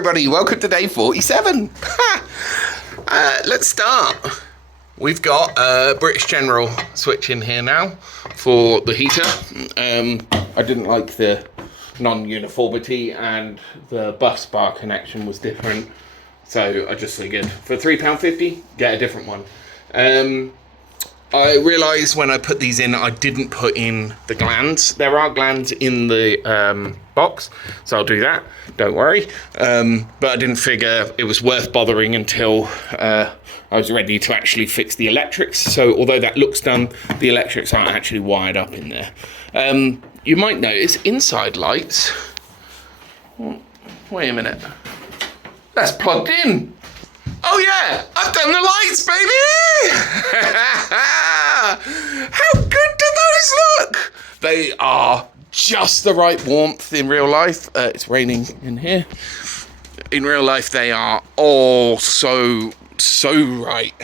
everybody, welcome to day 47. Let's start. We've got a British General switch in here now for the heater. I didn't like the non-uniformity and the bus bar connection was different. So I just figured for £3.50, get a different one. I realised when I put these in, I didn't put in the glands. There are glands in the box, so I'll do that, don't worry. But I didn't figure it was worth bothering until I was ready to actually fix the electrics. So although that looks done, the electrics aren't actually wired up in there. You might notice inside lights. Wait a minute. That's plugged in. Oh yeah, I've done the lights, baby! How good do those look? They are just the right warmth in real life. It's raining in here. In real life, they are all so right.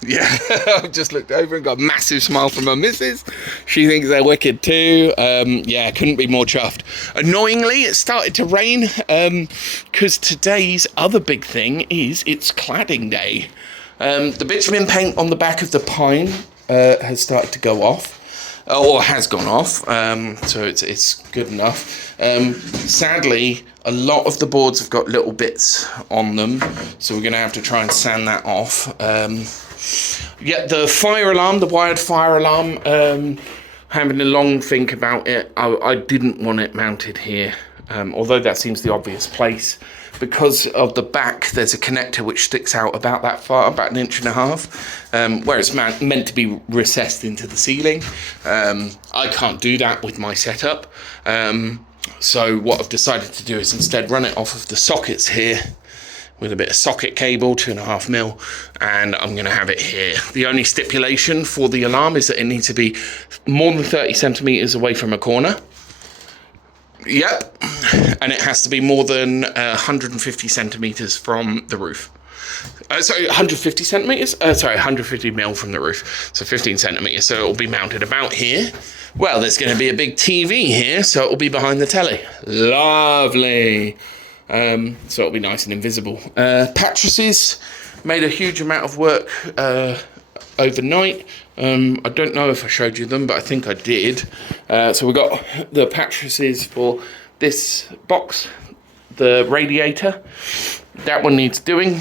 Yeah, I've just looked over and got a massive smile from my missus. She thinks they're wicked too. Yeah, couldn't be more chuffed. Annoyingly, it started to rain because today's other big thing is it's cladding day. The bitumen paint on the back of the Pine has started to go off, or has gone off, so it's good enough. Sadly, a lot of the boards have got little bits on them, so we're going to have to try and sand that off. Yeah, the fire alarm, the wired fire alarm, having a long think about it, I didn't want it mounted here, although that seems the obvious place. Because of the back, there's a connector which sticks out about that far, about 1.5 inches, where it's meant to be recessed into the ceiling. I can't do that with my setup, so what I've decided to do is instead run it off of the sockets here, with a bit of socket cable, 2.5 mil, and I'm going to have it here. The only stipulation for the alarm is that it needs to be more than 30 centimetres away from a corner. Yep, and it has to be more than 150 centimetres from the roof. Sorry, 150 centimetres? Sorry, 150 mil from the roof, so 15 centimetres, so it'll be mounted about here. Well, there's going to be a big TV here, so it'll be behind the telly. Lovely. So it'll be nice and invisible. Pattresses, made a huge amount of work overnight. I don't know if I showed you them, but I think I did. So we got the pattresses for this box, the radiator. That one needs doing.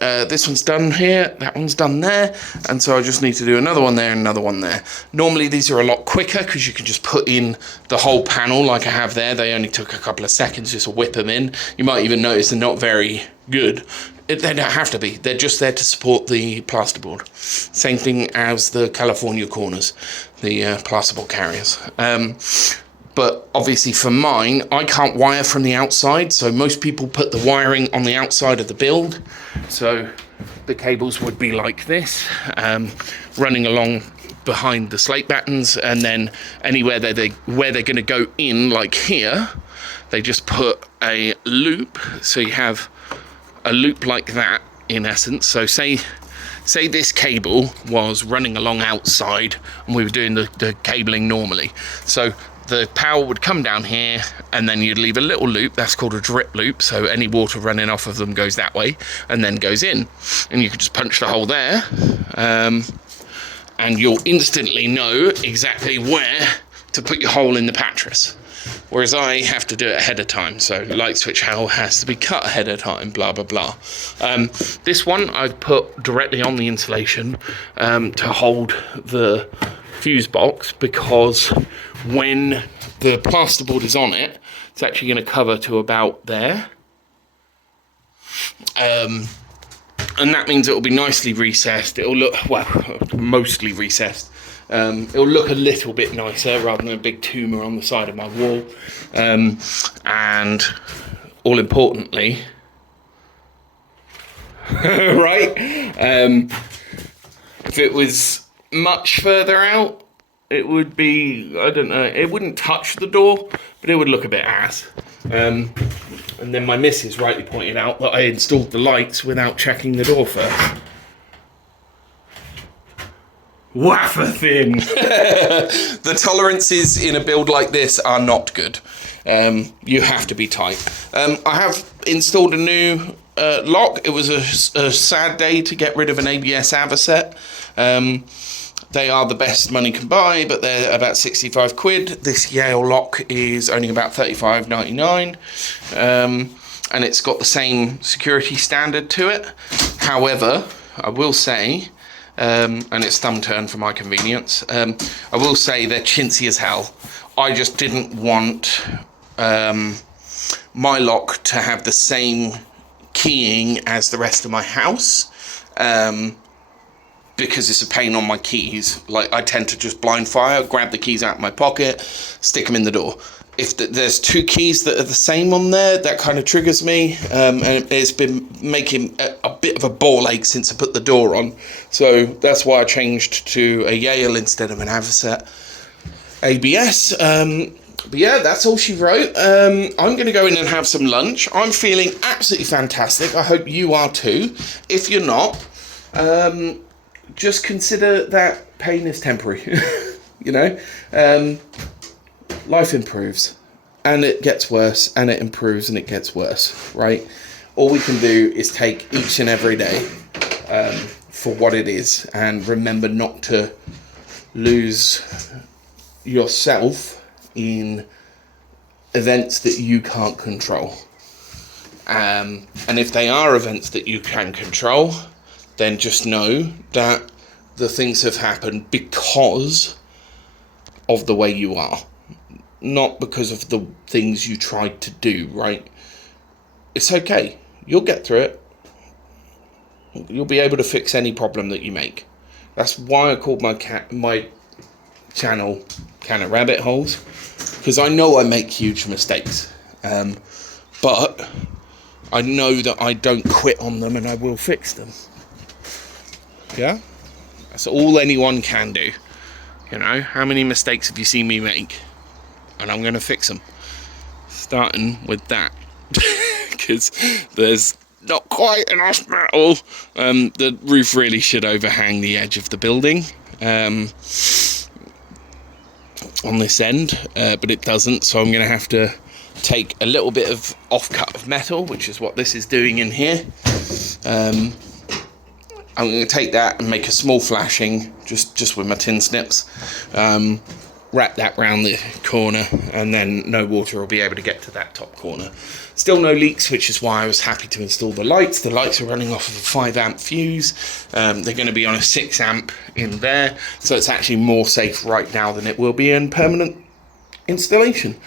This one's done here, that one's done there, and so I just need to do another one there and another one there. Normally these are a lot quicker because you can just put in the whole panel like I have there. They only took a couple of seconds just to whip them in. You might even notice they're not very good. They don't have to be, they're just there to support the plasterboard. Same thing as the California corners, the plasterboard carriers. But obviously for mine, I can't wire from the outside, so most people put the wiring on the outside of the build. So the cables would be like this, running along behind the slate battens, and then anywhere where they're going to go in, like here, they just put a loop. So you have a loop like that, in essence. So say this cable was running along outside, and we were doing the cabling normally. So the power would come down here, and then you'd leave a little loop, that's called a drip loop, so any water running off of them goes that way, and then goes in. And you can just punch the hole there, and you'll instantly know exactly where to put your hole in the pattress. Whereas I have to do it ahead of time, so light switch hole has to be cut ahead of time, blah, blah, blah. This one I've put directly on the insulation to hold the fuse box, because when the plasterboard is on it, it's actually going to cover to about there. And that means it will be nicely recessed. It'll look, well, mostly recessed. It'll look a little bit nicer rather than a big tumour on the side of my wall. And all importantly, right? If it was much further out, it would be, I don't know, it wouldn't touch the door, but it would look a bit ass. And then my missus rightly pointed out that I installed the lights without checking the door first. Wafer thin. The tolerances in a build like this are not good. you have to be tight. I have installed a new lock. It was a sad day to get rid of an ABS Avocet. They are the best money can buy, but they're about 65 quid. This Yale lock is only about 35.99, and it's got the same security standard to it. However, I will say, and it's thumb turn for my convenience, I will say they're chintzy as hell. I just didn't want my lock to have the same keying as the rest of my house, because it's a pain on my keys. Like, I tend to just blind fire, grab the keys out of my pocket, stick them in the door. If there's two keys that are the same on there, that kind of triggers me, and it's been making a bit of a ball ache since I put the door on. So that's why I changed to a Yale instead of an Avocet ABS. But yeah, that's all she wrote. I'm going to go in and have some lunch. I'm feeling absolutely fantastic. I hope you are too. If you're not, just consider that pain is temporary. You know, life improves, and it gets worse, and it improves, and it gets worse, right? All we can do is take each and every day for what it is, and remember not to lose yourself in events that you can't control. And if they are events that you can control, then just know that the things have happened because of the way you are, not because of the things you tried to do, right? It's okay. You'll get through it. You'll be able to fix any problem that you make. That's why I called my channel Can of Rabbit Holes, because I know I make huge mistakes, but I know that I don't quit on them, and I will fix them. Yeah, that's all anyone can do. You know, how many mistakes have you seen me make? And I'm going to fix them, starting with that, because there's not quite enough metal. The roof really should overhang the edge of the building on this end, but it doesn't, so I'm going to have to take a little bit of off-cut of metal, which is what this is doing in here. I'm going to take that and make a small flashing, just with my tin snips, wrap that round the corner, and then no water will be able to get to that top corner. Still no leaks, which is why I was happy to install the lights. The lights are running off of a 5 amp fuse. They're going to be on a 6 amp in there, so it's actually more safe right now than it will be in permanent installation.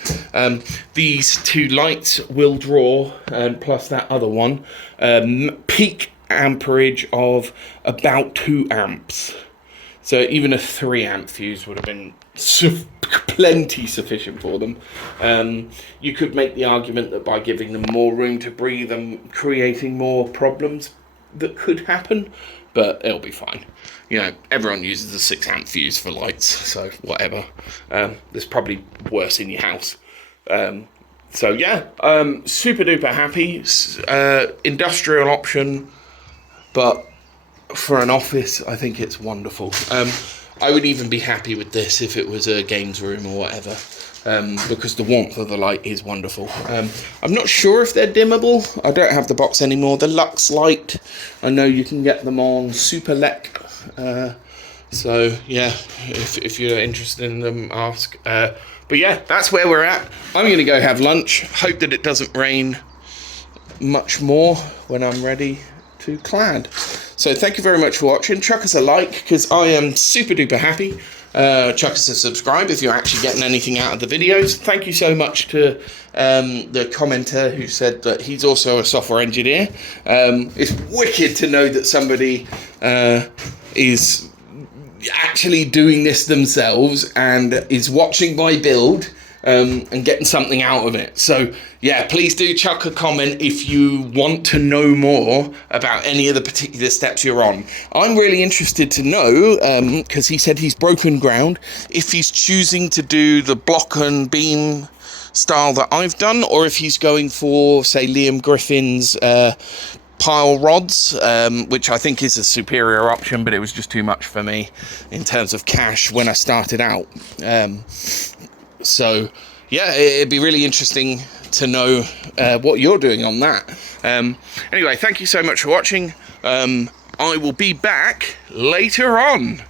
These two lights will draw, plus that other one, peak amperage of about 2 amps. So even a 3 amp fuse would have been plenty sufficient for them. You could make the argument that by giving them more room to breathe, I'm creating more problems that could happen, but it'll be fine. You know, everyone uses a 6 amp fuse for lights, so whatever. There's probably worse in your house. So yeah, super duper happy. Industrial option, but for an office, I think it's wonderful. I would even be happy with this if it was a games room or whatever, because the warmth of the light is wonderful. I'm not sure if they're dimmable. I don't have the box anymore. The Lux Light, I know you can get them on Superlec. So yeah, if you're interested in them, ask. But yeah, that's where we're at. I'm going to go have lunch. Hope that it doesn't rain much more when I'm ready to clad. So thank you very much for watching. Chuck us a like, because I am super duper happy. Chuck us a subscribe if you're actually getting anything out of the videos. Thank you so much to the commenter who said that he's also a software engineer. It's wicked to know that somebody is actually doing this themselves and is watching my build and getting something out of it. So yeah, please do chuck a comment if you want to know more about any of the particular steps you're on. I'm really interested to know, because he said he's broken ground, if he's choosing to do the block and beam style that I've done, or if he's going for, say, Liam Griffin's pile rods, which I think is a superior option, but it was just too much for me in terms of cash when I started out. So yeah, it'd be really interesting to know what you're doing on that. Anyway, thank you so much for watching. I will be back later on.